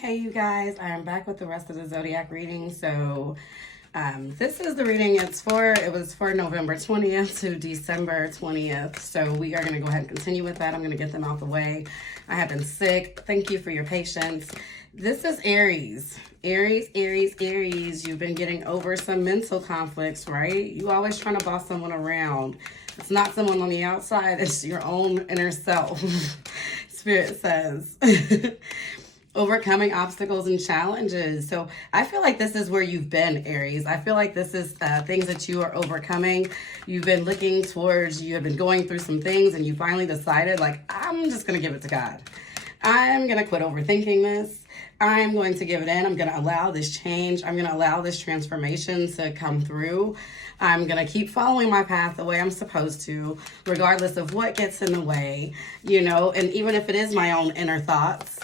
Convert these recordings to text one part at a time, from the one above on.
Hey you guys, I am back with the rest of the zodiac reading. So this is the reading. It was for November 20th to December 20th. So we are going to go ahead and continue with that. I'm going to get them out the way. I have been sick. Thank you for your patience. This is Aries. Aries. You've been getting over some mental conflicts, right? You always trying to boss someone around. It's not someone on the outside. It's your own inner self. Spirit says. Overcoming obstacles and challenges. So I feel like this is where you've been, Aries. I feel like this is things that you are overcoming. You've been looking towards, you have been going through some things and you finally decided, like, I'm just going to give it to God. I'm going to quit overthinking this. I'm going to give it in. I'm going to allow this change. I'm going to allow this transformation to come through. I'm going to keep following my path the way I'm supposed to, regardless of what gets in the way, and even if it is my own inner thoughts.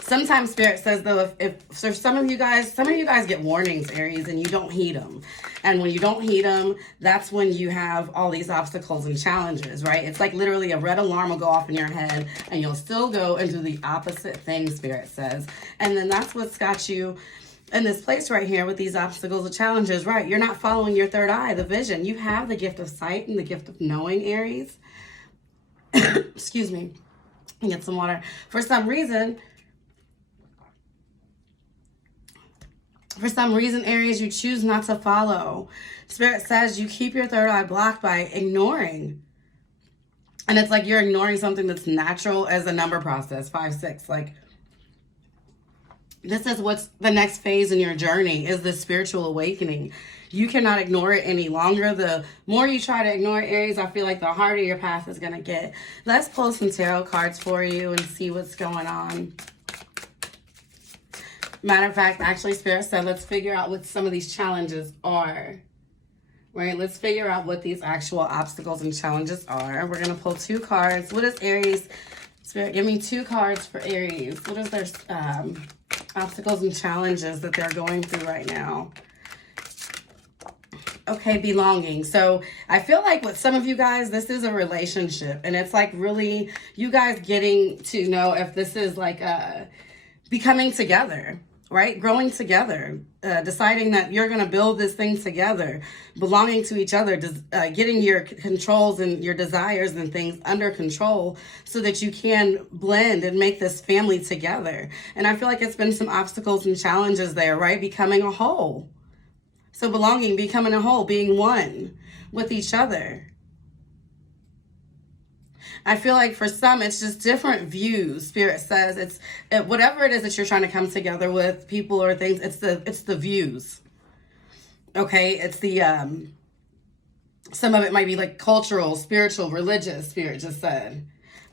Sometimes Spirit says, though, if so some of you guys get warnings, Aries, and you don't heed them. And when you don't heed them, that's when you have all these obstacles and challenges, right? It's like literally a red alarm will go off in your head and you'll still go and do the opposite thing, Spirit says. And then that's what's got you in this place right here with these obstacles and challenges, right? You're not following your third eye, the vision. You have the gift of sight and the gift of knowing, Aries. Excuse me. Get some water. For some reason, Aries, you choose not to follow. Spirit says you keep your third eye blocked by ignoring. And it's like you're ignoring something that's natural as a number process, 5, 6. Like, this is what's the next phase in your journey, is the spiritual awakening. You cannot ignore it any longer. The more you try to ignore it, Aries, I feel like the harder your path is going to get. Let's pull some tarot cards for you and see what's going on. Matter of fact, actually, Spirit said, let's figure out what some of these challenges are. Right? Let's figure out what these actual obstacles and challenges are. We're going to pull 2 cards. What is Aries? Spirit, give me 2 cards for Aries. What is their obstacles and challenges that they're going through right now? Okay, belonging. So I feel like with some of you guys, this is a relationship. And it's like really you guys getting to know if this is like becoming together, right? Growing together, deciding that you're going to build this thing together, belonging to each other, getting your controls and your desires and things under control so that you can blend and make this family together. And I feel like it's been some obstacles and challenges there, right? Becoming a whole. So belonging, becoming a whole, being one with each other. I feel like for some, it's just different views. Spirit says whatever it is that you're trying to come together with, people or things, it's the views. Okay, it's the some of it might be like cultural, spiritual, religious. Spirit just said,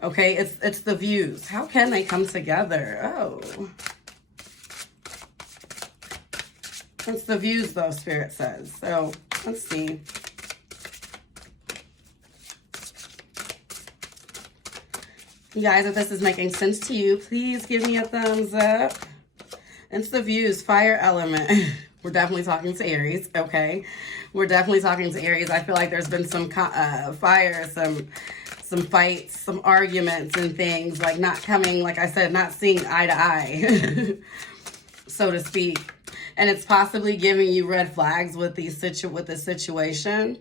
okay, it's the views. How can they come together? Oh. It's the views, though, Spirit says. So, let's see. You guys, if this is making sense to you, please give me a thumbs up. It's the views, fire element. We're definitely talking to Aries, okay? We're definitely talking to Aries. I feel like there's been some fire, some fights, some arguments and things, like not coming, like I said, not seeing eye to eye, so to speak. And it's possibly giving you red flags with this situation,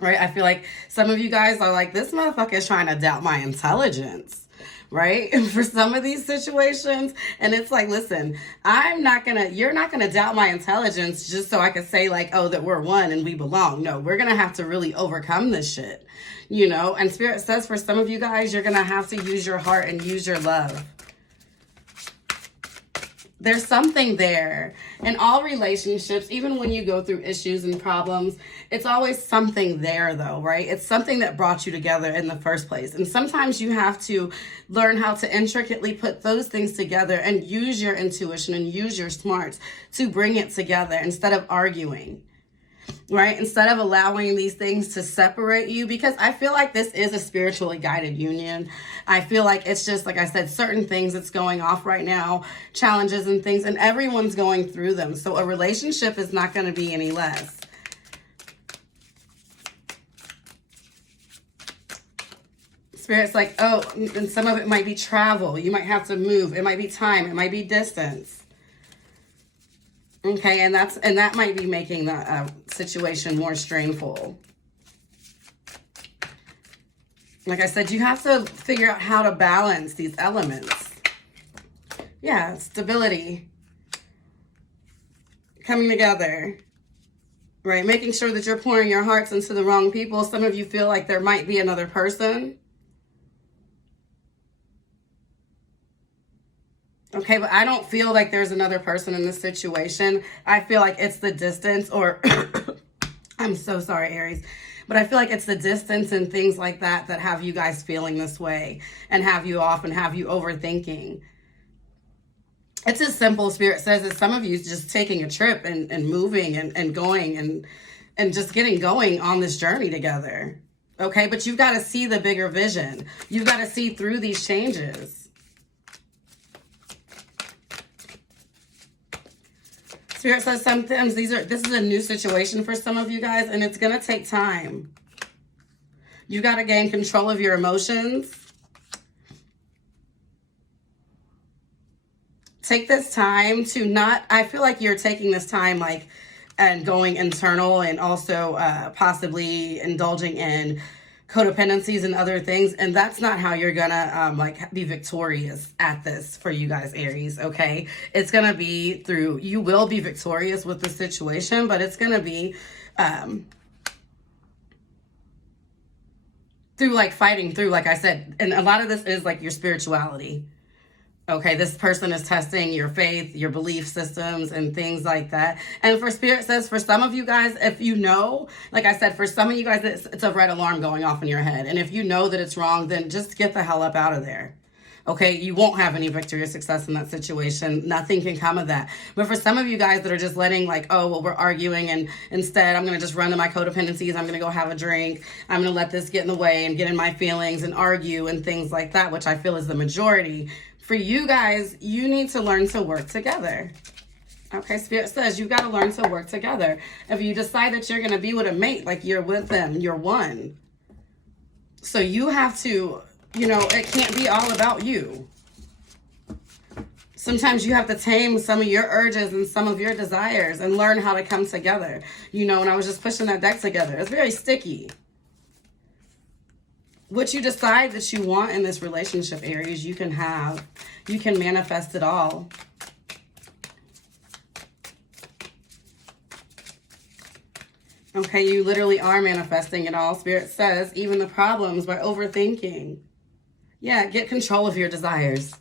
right? I feel like some of you guys are like, this motherfucker is trying to doubt my intelligence, right? For some of these situations. And it's like, listen, you're not going to doubt my intelligence just so I can say like, oh, that we're one and we belong. No, we're going to have to really overcome this shit, And Spirit says for some of you guys, you're going to have to use your heart and use your love. There's something there in all relationships, even when you go through issues and problems, it's always something there though, right? It's something that brought you together in the first place. And sometimes you have to learn how to intricately put those things together and use your intuition and use your smarts to bring it together instead of arguing. Right? Instead of allowing these things to separate you, because I feel like this is a spiritually guided union. I feel like it's just, like I said, certain things that's going off right now, challenges and things, and everyone's going through them. So a relationship is not going to be any less. Spirit's like, oh, and some of it might be travel. You might have to move. It might be time. It might be distance. Okay, and that might be making the situation more strainful. Like I said, you have to figure out how to balance these elements. Yeah, stability. Coming together. Right, making sure that you're pouring your hearts into the wrong people. Some of you feel like there might be another person. Okay, but I don't feel like there's another person in this situation. I feel like it's the distance, or I'm so sorry, Aries, but I feel like it's the distance and things like that that have you guys feeling this way and have you off and have you overthinking. It's as simple, Spirit says, as some of you just taking a trip and moving and going and just getting going on this journey together. Okay, but you've got to see the bigger vision. You've got to see through these changes. Spirit says sometimes this is a new situation for some of you guys, and it's going to take time. You got to gain control of your emotions. Take this time to not, I feel like you're taking this time like and going internal and also possibly indulging in codependencies and other things. And that's not how you're gonna like be victorious at this for you guys, Aries, okay? It's gonna be through, you will be victorious with the situation, but it's gonna be through like fighting through, like I said, and a lot of this is like your spirituality. Okay, this person is testing your faith, your belief systems, and things like that. And for Spirit says, for some of you guys, if you know, like I said, for some of you guys, it's a red alarm going off in your head. And if you know that it's wrong, then just get the hell up out of there. Okay, you won't have any victory or success in that situation. Nothing can come of that. But for some of you guys that are just letting like, oh, well, we're arguing, and instead I'm going to just run to my codependencies. I'm going to go have a drink. I'm going to let this get in the way and get in my feelings and argue and things like that, which I feel is the majority. For you guys, you need to learn to work together. Okay, Spirit says you've got to learn to work together. If you decide that you're going to be with a mate, like you're with them, you're one. So you have to, you know, it can't be all about you. Sometimes you have to tame some of your urges and some of your desires and learn how to come together. You know, when I was just pushing that deck together, it's very sticky. What you decide that you want in this relationship, Aries, you can have. You can manifest it all. Okay, you literally are manifesting it all. Spirit says, even the problems by overthinking. Yeah, get control of your desires.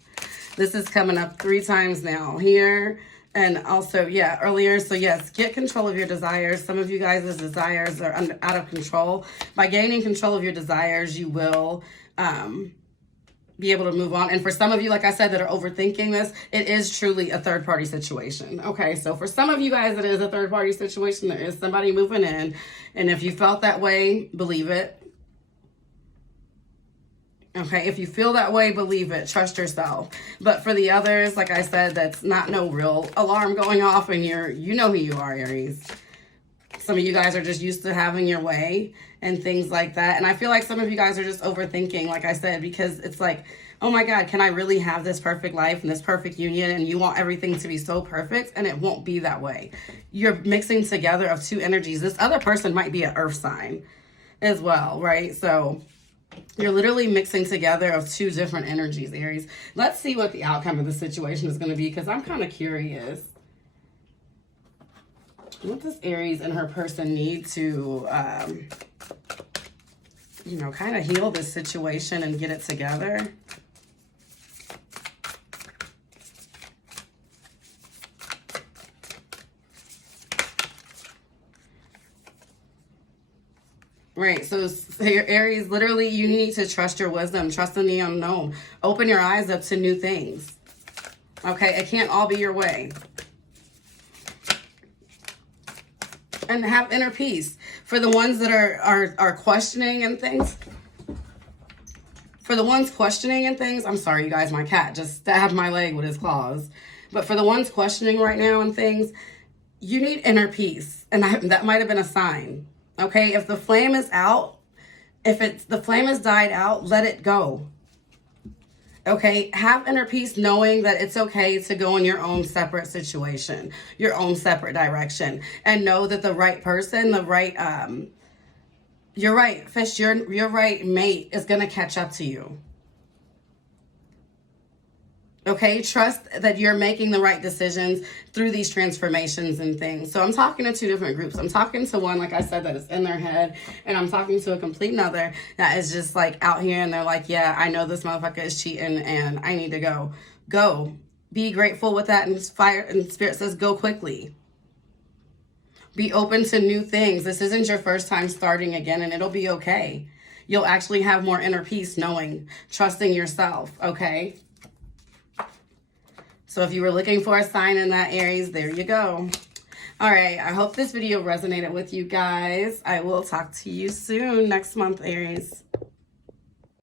This is coming up 3 times now. Here and also, yeah, earlier. So yes, get control of your desires. Some of you guys' desires are out of control. By gaining control of your desires, you will be able to move on. And for some of you, like I said, that are overthinking this, it is truly a third-party situation. Okay, so for some of you guys, it is a third-party situation. There is somebody moving in. And if you felt that way, believe it. Okay, if you feel that way, believe it. Trust yourself. But for the others, like I said, that's not no real alarm going off, and you know who you are, Aries. Some of you guys are just used to having your way and things like that. And I feel like some of you guys are just overthinking, like I said, because it's like, oh my God, can I really have this perfect life and this perfect union? And you want everything to be so perfect, and it won't be that way. You're mixing together of 2 energies. This other person might be an earth sign as well, right? So you're literally mixing together of 2 different energies, Aries. Let's see what the outcome of the situation is going to be, because I'm kind of curious. What does Aries and her person need to, you know, kind of heal this situation and get it together? Right, so your Aries, literally, you need to trust your wisdom, trust in the unknown. Open your eyes up to new things. Okay, it can't all be your way. And have inner peace. For the ones that are questioning and things. For the ones questioning and things, I'm sorry, you guys, my cat just stabbed my leg with his claws. But for the ones questioning right now and things, you need inner peace. And that might have been a sign. Okay, if the flame is out, If it's the flame has died out, let it go. Okay, have inner peace knowing that it's okay to go in your own separate situation, your own separate direction, and know that the right person, the right you're right, fish, your right mate is gonna catch up to you. Okay, trust that you're making the right decisions through these transformations and things. So I'm talking to two different groups. I'm talking to one, like I said, that is in their head, and I'm talking to a complete another that is just like out here and they're like, yeah, I know this motherfucker is cheating and I need to go. Go. Be grateful with that, and fire and spirit says go quickly. Be open to new things. This isn't your first time starting again, and it'll be okay. You'll actually have more inner peace knowing, trusting yourself, okay? So if you were looking for a sign in that, Aries, there you go. All right, I hope this video resonated with you guys. I will talk to you soon next month, Aries.